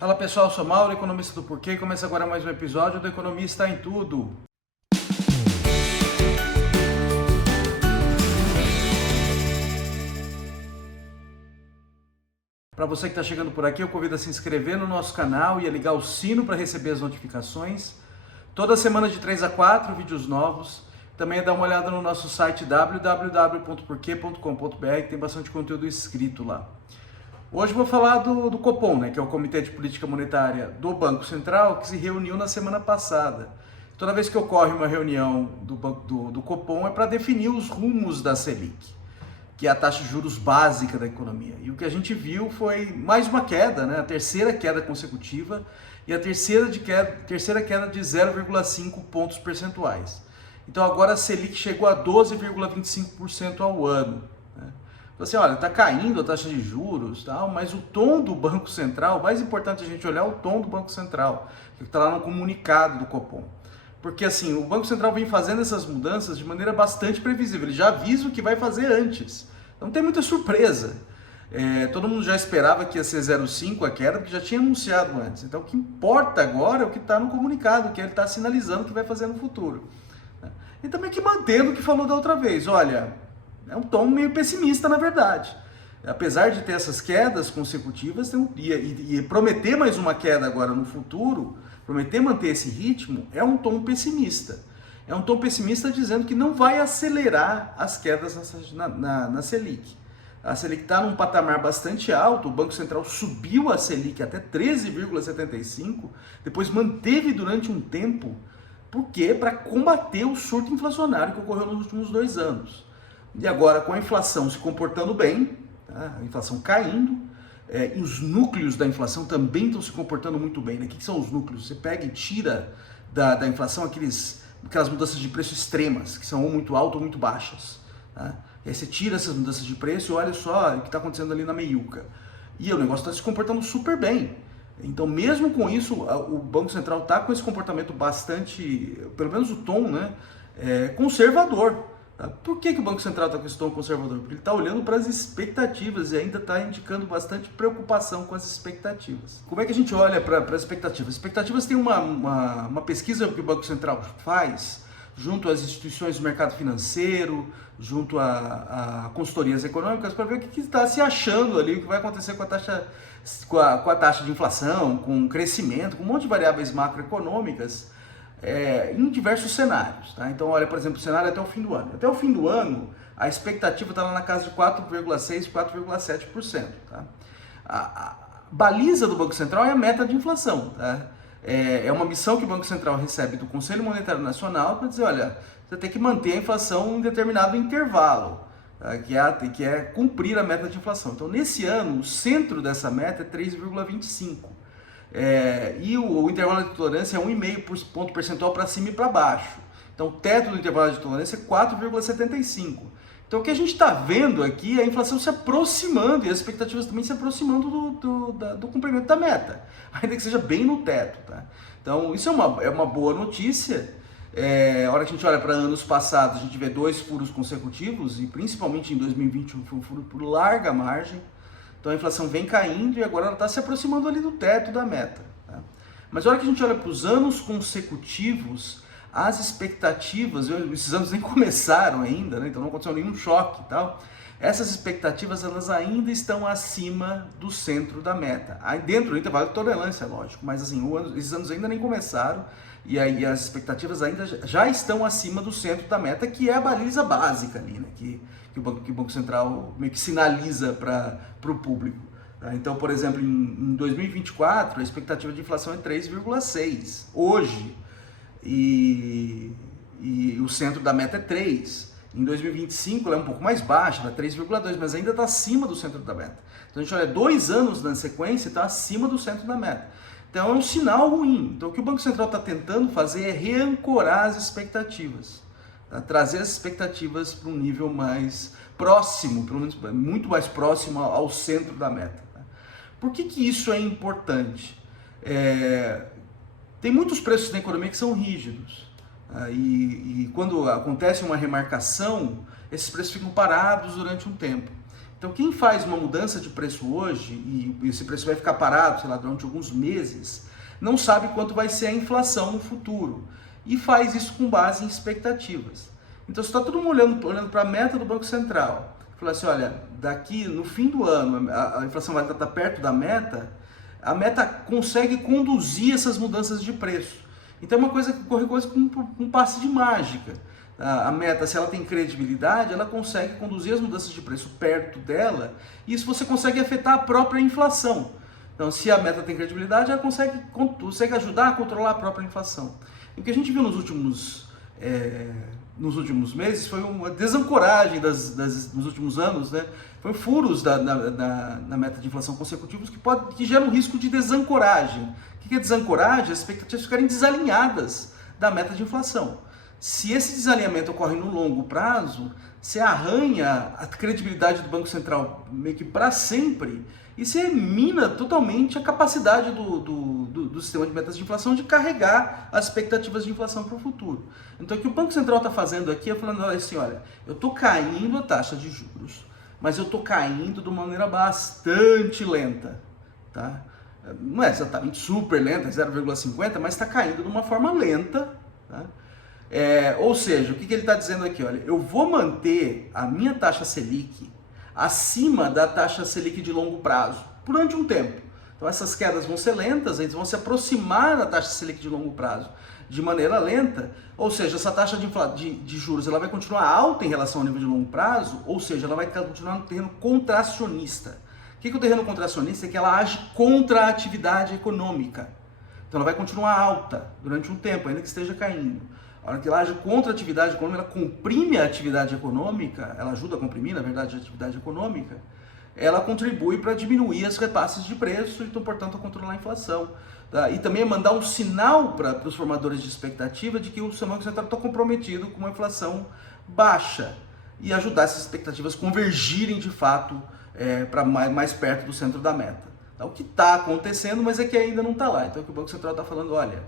Fala pessoal, eu sou Mauro, economista do Porquê, e começa agora mais um episódio do Economista em Tudo. Para você que está chegando por aqui, eu convido a se inscrever no nosso canal e a ligar o sino para receber as notificações. Toda semana de 3 a 4 vídeos novos. Também dá uma olhada no nosso site www.porquê.com.br, que tem bastante conteúdo escrito lá. Hoje vou falar do Copom, que é o Comitê de Política Monetária do Banco Central, que se reuniu na semana passada. Toda vez que ocorre uma reunião do Copom é para definir os rumos da Selic, que é a taxa de juros básica da economia. E o que a gente viu foi mais uma queda, a terceira queda consecutiva, e a terceira queda de 0,5 pontos percentuais. Então agora a Selic chegou a 12,25% ao ano. Então assim, olha, está caindo a taxa de juros, mas o tom do Banco Central, o mais importante a gente olhar é o tom do Banco Central, que está lá no comunicado do Copom. Porque assim, o Banco Central vem fazendo essas mudanças de maneira bastante previsível, ele já avisa o que vai fazer antes. Então não tem muita surpresa. Todo mundo já esperava que ia ser 0,5 a queda, porque já tinha anunciado antes. Então o que importa agora é o que está no comunicado, que ele está sinalizando o que vai fazer no futuro. E também que mantendo o que falou da outra vez, olha, é um tom meio pessimista na verdade. Apesar de ter essas quedas consecutivas e prometer mais uma queda agora no futuro, prometer manter esse ritmo, é um tom pessimista. É um tom pessimista dizendo que não vai acelerar as quedas na Selic. A Selic está num patamar bastante alto, o Banco Central subiu a Selic até 13,75, depois manteve durante um tempo. Por quê? Para combater o surto inflacionário que ocorreu nos últimos 2 anos. E agora, com a inflação se comportando bem, a inflação caindo, e os núcleos da inflação também estão se comportando muito bem. O que são os núcleos? Você pega e tira da inflação aquelas mudanças de preço extremas, que são ou muito altas ou muito baixas. E aí você tira essas mudanças de preço e olha só o que está acontecendo ali na meiuca. E o negócio está se comportando super bem. Então, mesmo com isso, o Banco Central está com esse comportamento bastante, pelo menos o tom, conservador. Por que o Banco Central está com esse tom conservador? Porque ele está olhando para as expectativas e ainda está indicando bastante preocupação com as expectativas. Como é que a gente olha para as expectativas? As expectativas tem uma pesquisa que o Banco Central faz junto às instituições do mercado financeiro, junto a consultorias econômicas, para ver o que está se achando ali, o que vai acontecer com a taxa de inflação, com o crescimento, com um monte de variáveis macroeconômicas, em diversos cenários. Então, olha, por exemplo, o cenário até o fim do ano. Até o fim do ano, a expectativa está lá na casa de 4,6%, 4,7%. A baliza do Banco Central é a meta de inflação. É uma missão que o Banco Central recebe do Conselho Monetário Nacional para dizer, olha, você tem que manter a inflação em determinado intervalo, que é cumprir a meta de inflação. Então, nesse ano, o centro dessa meta é 3,25%. E o intervalo de tolerância é 1,5 ponto percentual para cima e para baixo. Então, o teto do intervalo de tolerância é 4,75%. Então, o que a gente está vendo aqui é a inflação se aproximando e as expectativas também se aproximando do cumprimento da meta, ainda que seja bem no teto. Então, isso é uma boa notícia. A hora que a gente olha para anos passados, a gente vê 2 furos consecutivos, e principalmente em 2021 foi um furo por larga margem. Então a inflação vem caindo e agora ela está se aproximando ali do teto da meta. Mas a hora que a gente olha para os anos consecutivos, as expectativas, esses anos nem começaram ainda, então não aconteceu nenhum choque e tal. Essas expectativas elas ainda estão acima do centro da meta. Aí dentro do intervalo de tolerância, lógico, mas assim, esses anos ainda nem começaram e aí as expectativas ainda já estão acima do centro da meta, que é a baliza básica ali, que o Banco Central meio que sinaliza para o público. Então, por exemplo, em 2024, a expectativa de inflação é 3,6% hoje, e o centro da meta é 3%. Em 2025 ela é um pouco mais baixa, ela é 3,2%, mas ainda está acima do centro da meta. Então a gente olha 2 anos na sequência e está acima do centro da meta. Então é um sinal ruim. Então o que o Banco Central está tentando fazer é reancorar as expectativas, trazer as expectativas para um nível mais próximo, pelo menos muito mais próximo ao centro da meta. Por que isso é importante? Tem muitos preços na economia que são rígidos. E quando acontece uma remarcação, esses preços ficam parados durante um tempo. Então quem faz uma mudança de preço hoje, e esse preço vai ficar parado, sei lá, durante alguns meses, não sabe quanto vai ser a inflação no futuro. E faz isso com base em expectativas. Então se está todo mundo olhando para a meta do Banco Central, falar assim, olha, daqui no fim do ano a inflação vai estar perto da meta, a meta consegue conduzir essas mudanças de preço. Então é uma coisa que corre quase com um passe de mágica. A meta, se ela tem credibilidade, ela consegue conduzir as mudanças de preço perto dela, e isso você consegue afetar a própria inflação. Então, se a meta tem credibilidade, ela consegue ajudar a controlar a própria inflação. E o que a gente viu nos últimos meses foi uma desancoragem nos últimos anos, né? Foi furos na meta de inflação consecutivos que geram um risco de desancoragem. O que é desancoragem? As expectativas ficarem desalinhadas da meta de inflação. Se esse desalinhamento ocorre no longo prazo, você arranha a credibilidade do Banco Central meio que para sempre e você mina totalmente a capacidade do sistema de metas de inflação de carregar as expectativas de inflação para o futuro. Então o que o Banco Central está fazendo aqui é falando assim, olha, eu estou caindo a taxa de juros, mas eu estou caindo de uma maneira bastante lenta, tá? Não é exatamente super lenta, 0,50, mas está caindo de uma forma lenta, tá? Ou seja, o que ele está dizendo aqui? Olha, eu vou manter a minha taxa Selic acima da taxa Selic de longo prazo durante um tempo. Então essas quedas vão ser lentas, eles vão se aproximar da taxa Selic de longo prazo de maneira lenta, ou seja, essa taxa de juros ela vai continuar alta em relação ao nível de longo prazo, ou seja, ela vai continuar no terreno contracionista. O que é o terreno contracionista? É que ela age contra a atividade econômica. Então ela vai continuar alta durante um tempo, ainda que esteja caindo. A hora que ela age contra a atividade econômica, ela comprime a atividade econômica, ela ajuda a comprimir, na verdade, a atividade econômica, ela contribui para diminuir as repasses de preço, então, portanto, a controlar a inflação. Tá? E também mandar um sinal para os formadores de expectativa de que o Banco Central está comprometido com uma inflação baixa e ajudar essas expectativas a convergirem, de fato, para mais perto do centro da meta. Tá? O que está acontecendo, mas é que ainda não está lá. Então, o que o Banco Central está falando, olha,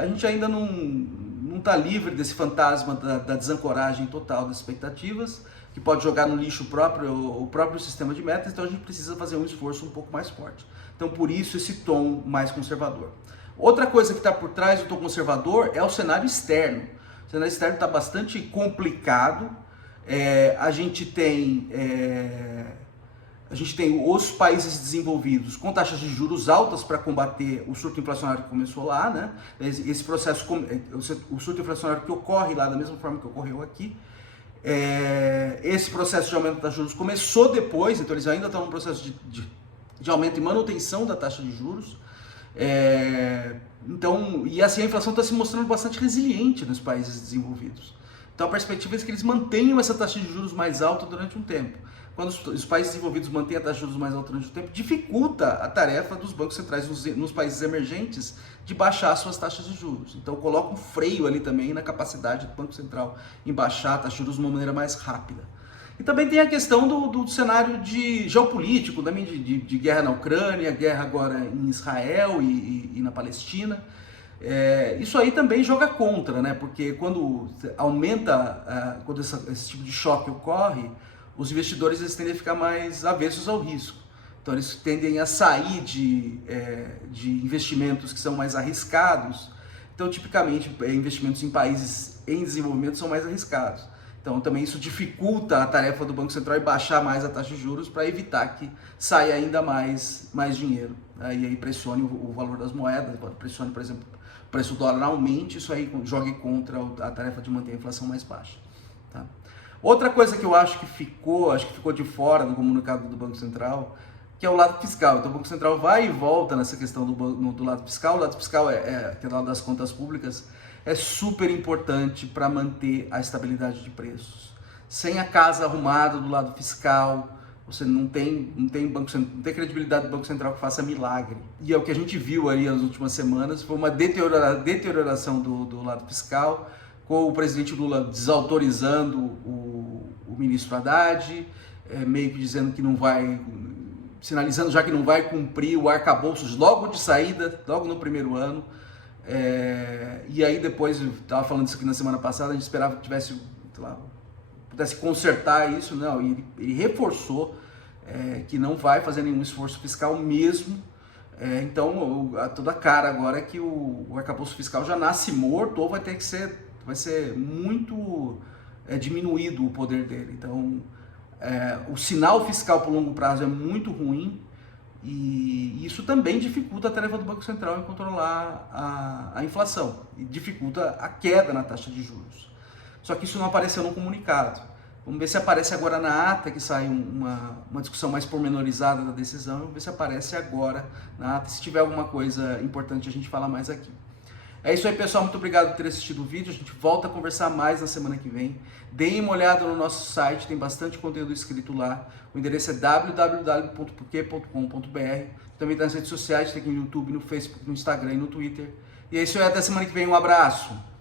a gente ainda não está livre desse fantasma da desancoragem total das expectativas, que pode jogar no lixo o próprio sistema de metas, então a gente precisa fazer um esforço um pouco mais forte. Então por isso esse tom mais conservador. Outra coisa que está por trás do tom conservador é o cenário externo. O cenário externo está bastante complicado, a gente tem os países desenvolvidos com taxas de juros altas para combater o surto inflacionário que começou lá, né? Esse processo, o surto inflacionário que ocorre lá da mesma forma que ocorreu aqui. Esse processo de aumento das juros começou depois, então eles ainda estão no processo de aumento e manutenção da taxa de juros. E assim a inflação está se mostrando bastante resiliente nos países desenvolvidos. Então a perspectiva é que eles mantenham essa taxa de juros mais alta durante um tempo. Quando os países desenvolvidos mantêm a taxa de juros mais alta durante o tempo, dificulta a tarefa dos bancos centrais nos países emergentes de baixar suas taxas de juros. Então coloca um freio ali também na capacidade do Banco Central em baixar a taxa de juros de uma maneira mais rápida. E também tem a questão do cenário geopolítico, também de guerra na Ucrânia, guerra agora em Israel e na Palestina. Isso aí também joga contra, né? Porque quando quando esse tipo de choque ocorre, os investidores eles tendem a ficar mais avessos ao risco. Então eles tendem a sair de investimentos que são mais arriscados. Então tipicamente investimentos em países em desenvolvimento são mais arriscados. Então também isso dificulta a tarefa do Banco Central em baixar mais a taxa de juros para evitar que saia ainda mais dinheiro. E aí pressione o valor das moedas, pressione, por exemplo, o preço do dólar aumente, isso aí jogue contra a tarefa de manter a inflação mais baixa. Tá? Outra coisa que eu acho que ficou de fora do comunicado do Banco Central, que é o lado fiscal. Então o Banco Central vai e volta nessa questão do lado fiscal. O lado fiscal que é o lado das contas públicas, é super importante para manter a estabilidade de preços. Sem a casa arrumada do lado fiscal, você não tem credibilidade do Banco Central que faça milagre. E é o que a gente viu ali nas últimas semanas, foi uma deterioração do lado fiscal, com o presidente Lula desautorizando o ministro Haddad, meio que dizendo que não vai, sinalizando já que não vai cumprir o arcabouço logo de saída, logo no primeiro ano. E aí depois, eu estava falando isso aqui na semana passada, a gente esperava que tivesse, sei lá, pudesse consertar isso, não, ele reforçou que não vai fazer nenhum esforço fiscal mesmo. Então, toda a cara agora é que o arcabouço fiscal já nasce morto ou vai ser muito diminuído o poder dele. Então, o sinal fiscal para o longo prazo é muito ruim e isso também dificulta a tarefa do Banco Central em controlar a inflação e dificulta a queda na taxa de juros. Só que isso não apareceu no comunicado. Vamos ver se aparece agora na ata, que sai uma discussão mais pormenorizada da decisão. Vamos ver se aparece agora na ata. Se tiver alguma coisa importante, a gente fala mais aqui. É isso aí, pessoal. Muito obrigado por ter assistido o vídeo. A gente volta a conversar mais na semana que vem. Deem uma olhada no nosso site, tem bastante conteúdo escrito lá. O endereço é www.porquê.com.br. Também está nas redes sociais, tem aqui no YouTube, no Facebook, no Instagram e no Twitter. E é isso aí, até semana que vem. Um abraço!